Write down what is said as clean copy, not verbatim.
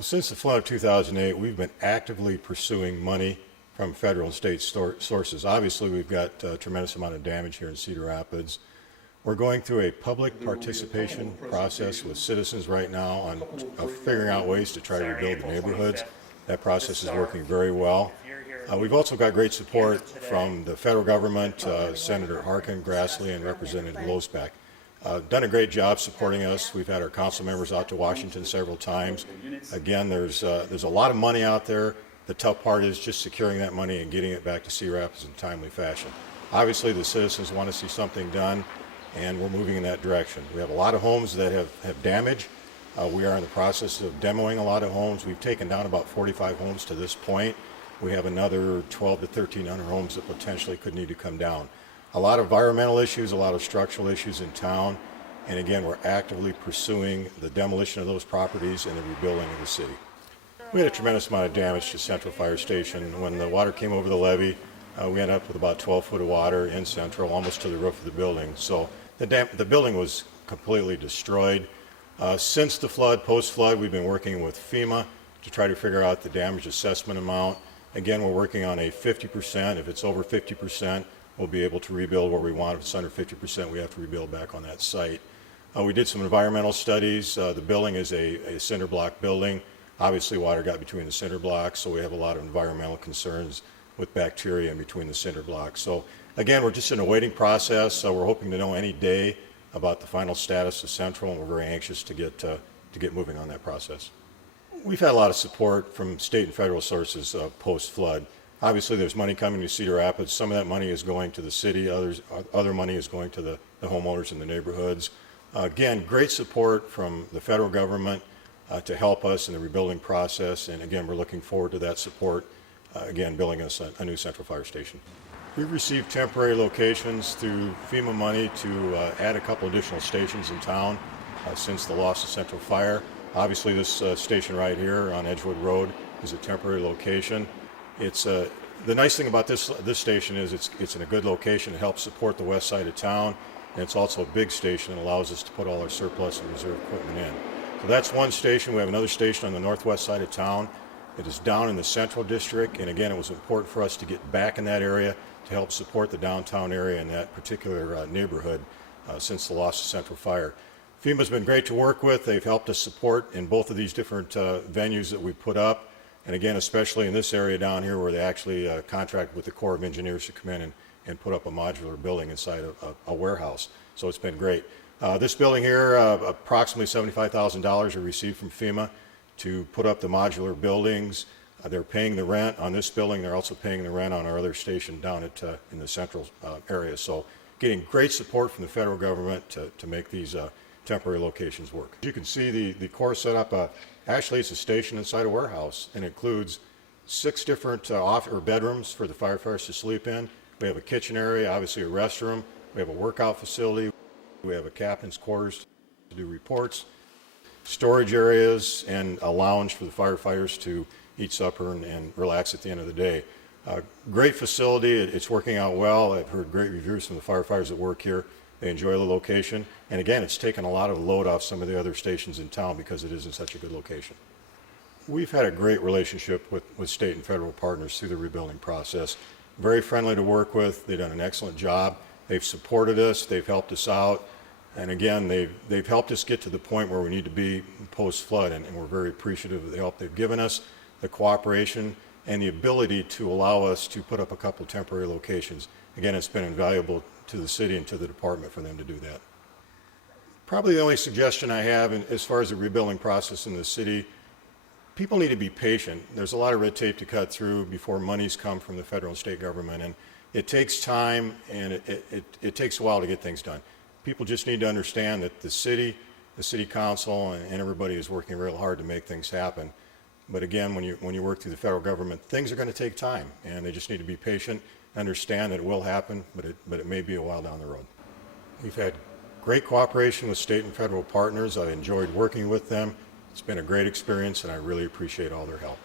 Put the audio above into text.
Since the flood of 2008, we've been actively pursuing money from federal and state sources. Obviously, we've got a tremendous amount of damage here in Cedar Rapids. We're going through a public participation process with citizens right now on figuring out ways to try to rebuild the neighborhoods. That process is working very well. We've also got great support from the federal government, Senator Harkin, Grassley, and Representative Losbeck. Done a great job supporting us. We've had our council members out to Washington several times. Again, there's a lot of money out there. The tough part is just securing that money and getting it back to Cedar Rapids in a timely fashion. Obviously, the citizens want to see something done, and we're moving in that direction. We have a lot of homes that have damage. We are in the process of demoing a lot of homes. We've taken down about 45 homes to this point. We have another 12 to 1,300 homes that potentially could need to come down. A lot of environmental issues, a lot of structural issues in town, and again, we're actively pursuing the demolition of those properties and the rebuilding of the city. We had a tremendous amount of damage to Central Fire Station. When the water came over the levee, we ended up with about 12 foot of water in Central, almost to the roof of the building. So the building was completely destroyed. Since the flood, post-flood, we've been working with FEMA to try to figure out the damage assessment amount. Again, we're working on a 50%. If it's over 50%, we'll be able to rebuild where we want. If it's under 50%, we have to rebuild back on that site. We did some environmental studies. The building is a cinder block building. Obviously, water got between the cinder blocks, so we have a lot of environmental concerns with bacteria in between the cinder blocks. So again, we're just in a waiting process. So we're hoping to know any day about the final status of Central, and we're very anxious to get moving on that process. We've had a lot of support from state and federal sources post-flood. Obviously, there's money coming to Cedar Rapids. Some of that money is going to the city. Other money is going to the homeowners in the neighborhoods. Again, great support from the federal government to help us in the rebuilding process. And again, we're looking forward to that support, again, building us a new Central Fire Station. We've received temporary locations through FEMA money to add a couple additional stations in town since the loss of Central Fire. Obviously, this station right here on Edgewood Road is a temporary location. It's the nice thing about this station is it's in a good location. It helps support the west side of town, and it's also a big station that allows us to put all our surplus and reserve equipment in. So that's one station. We have another station on the northwest side of town. It is down in the central district, and again, it was important for us to get back in that area to help support the downtown area in that particular neighborhood since the loss of Central Fire. FEMA's been great to work with. They've helped us support in both of these different venues that we put up. And again, especially in this area down here where they actually contract with the Corps of Engineers to come in and put up a modular building inside a warehouse. So it's been great. This building here, approximately $75,000 are received from FEMA to put up the modular buildings. They're paying the rent on this building. They're also paying the rent on our other station down in the central area. So getting great support from the federal government to make these temporary locations work. You can see the Corps set up actually it's a station inside a warehouse, and it includes 6 different bedrooms for the firefighters to sleep in. We have a kitchen area, obviously a restroom. We have a workout facility. We have a captain's quarters to do reports, storage areas, and a lounge for the firefighters to eat supper and relax at the end of the day. Great facility. It's working out well. I've heard great reviews from the firefighters that work here. They enjoy the location. And again, it's taken a lot of load off some of the other stations in town because it is in such a good location. We've had a great relationship with state and federal partners through the rebuilding process. Very friendly to work with. They've done an excellent job. They've supported us. They've helped us out. And again, they've helped us get to the point where we need to be post-flood, and we're very appreciative of the help they've given us, the cooperation, and the ability to allow us to put up a couple temporary locations. Again, it's been invaluable to the city and to the department for them to do that. Probably the only suggestion I have as far as the rebuilding process in the city, people need to be patient. There's a lot of red tape to cut through before monies come from the federal and state government, and it takes time and it takes a while to get things done. People just need to understand that the city council, and everybody is working real hard to make things happen. But again, when you work through the federal government, things are going to take time, and they just need to be patient, understand that it will happen, but it may be a while down the road. We've had great cooperation with state and federal partners. I've enjoyed working with them. It's been a great experience, and I really appreciate all their help.